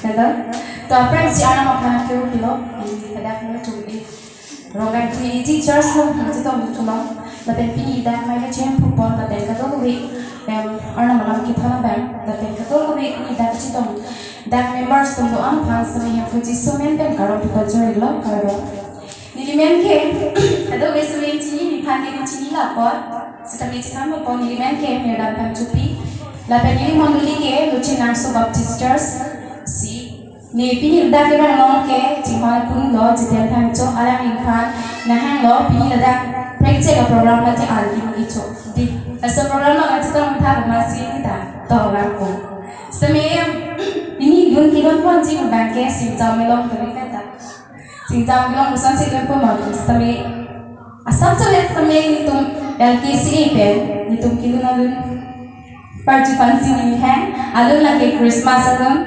Kada to friends si ana makana kyo kilo kada kyo chuli rogan ki teachers no ji to chula la pen pi da mai ka chem football la pen ka to wi ana malam ki thana ba la pen ka to wi ni da ji to that members to am fans me ya fuji so men pen karo to joy lo karo ni men ke ado we so wen chi ni phan ni chi la por sita mi chi tham po ni men ke me da pan chupi la pen ni monduli ke lucina so baptisters si ni pini da ke bang long ke chimai pun lo jiten tham cho alam in khan na hang lo pini da practice ka program la ti al ki cho di asa program la chi tam tha ma si ni da to ga ko sme ini gun ki gon pon ji ba ke sim jam me long to ka ta sim jam me long san se gon po ma sme asam so le sme ni tum lkc pe ni tum ki na dun participancy ni hang alun la ke christmas agam